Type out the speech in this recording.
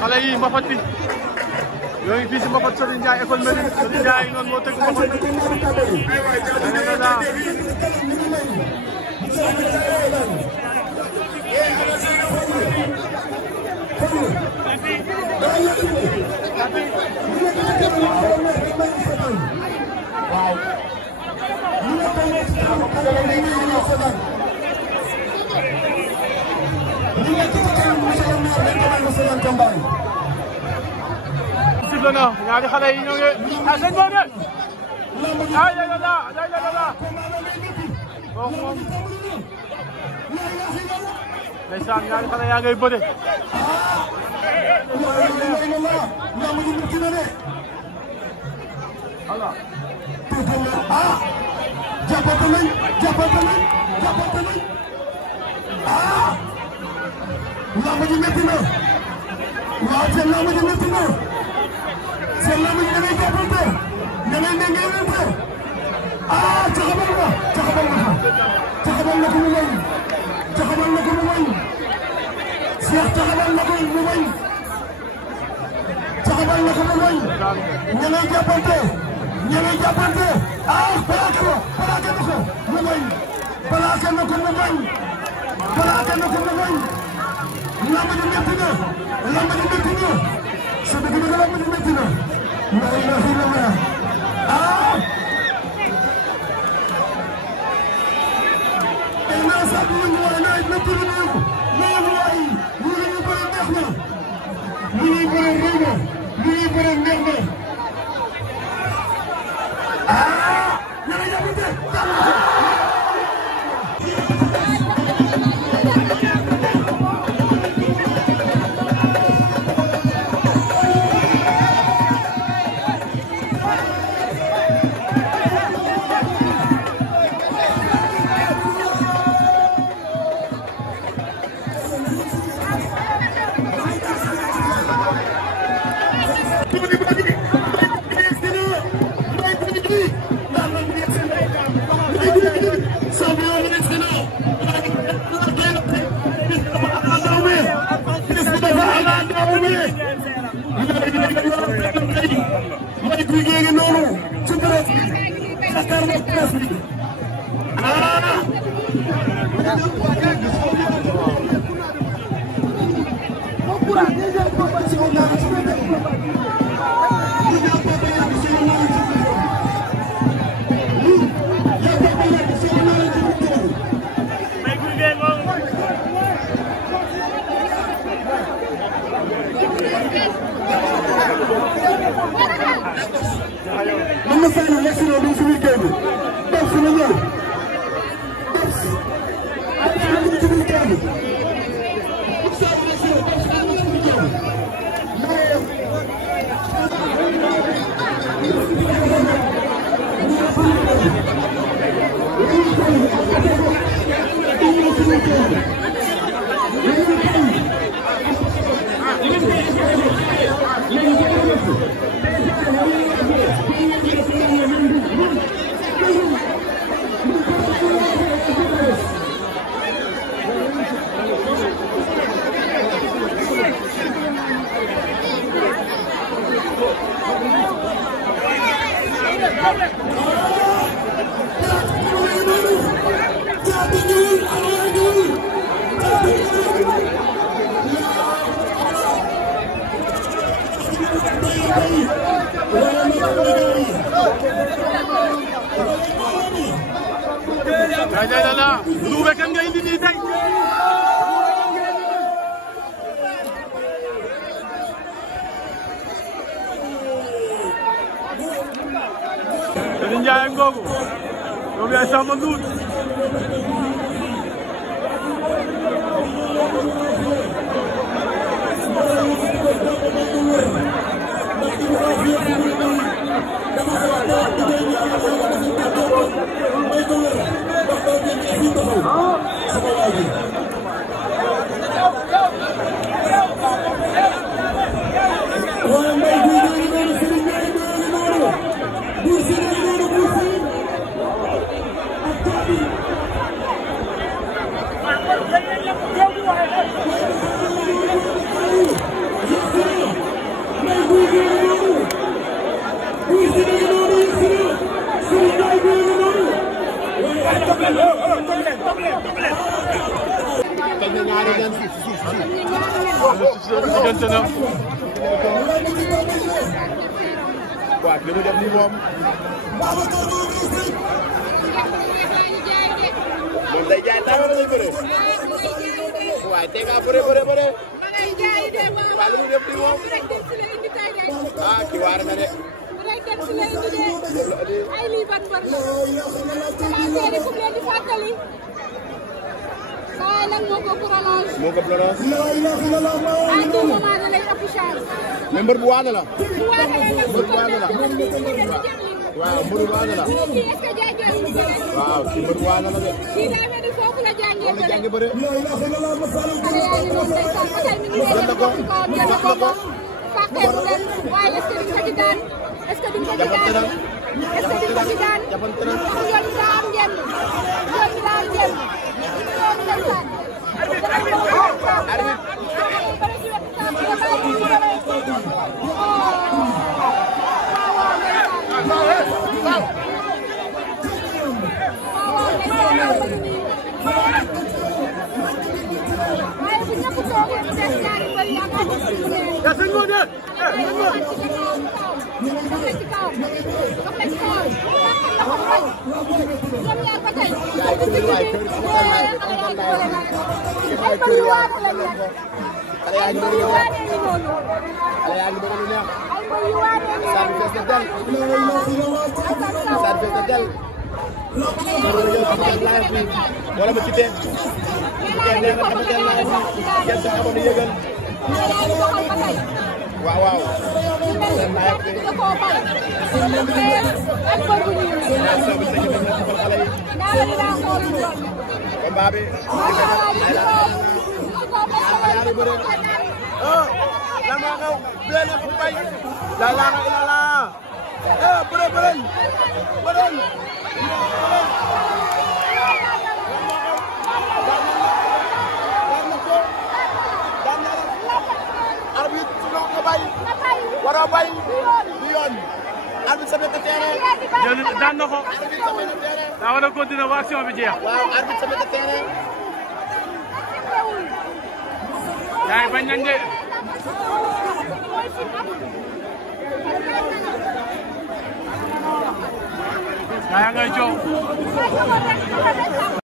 xale yi mbapat bi yoo ngi fii si mbapat Serigne Ndiaye école Médine Serigne Ndiaye noonu moo tëgg mbapat bi sifle na ñaari xale yi ñoo ngi sëñ Modou ay la la kooku moom ndeysaan ñaari xale yaa ngay bëre voilà jàppante nañ lamb ji métti na waaw seen lamb ji métti na seen lamb ji da ngay jàppante da ngay nengeelante caxabal na ko mu bañ caxabal na ko mu bañ Cheikh caxabal na ko mu bañ caxabal na ko mu bañ ña ngay jàppante plaqué na ko mu bañ plaqué na ko mu bañ lamb ji métti na sa dëgg dëgg lamb ji métti na la ilaha illallah na sa bu ñu wala na métti na waay ñu bëre neex na ñu bëre neex na na yabute Ndiaye ngoogu moom yaay Samba Ndour waaw li mu def nii moom day jaay dara lay bëre waaye tey nga bëre waaw li mu def nii moom ah ki waar na de ay lii ban bor la commencé ku leen di fàttali waaye nag moo ko prolonge moo ko prolonge à tout moment da lay ëpp chance mais mbër bu waane la bu waane la nag mbër bu waane la waaw mbër bu waane la kii est-ce que jaajëf waaw kii mbër bu waane la de kii daa mel ni foofu la jàngee moom la jàngee bëre xale yaa ngi noonu day sax ba tey mi ngi lay def ko kawam jël na ko fàqee mu dem waaye est-ce que duñ ko ci daan est-ce que duñ ko ci daan est-ce que duñ ko ci daan yoon bi daa am njëriñ yoon bi daa am njëriñ yoon bi day saan waaye bu ñëpp toogee mu des ñaari bëri yaa ngi wala ma cité waaw waaw wara bay di yoon arbitre sa bëkk terrain daan na ko daa war a continuer ba action bi jeex waaw arbitre sa bëkk terrain yaay bañ nañ de yaa ngay coow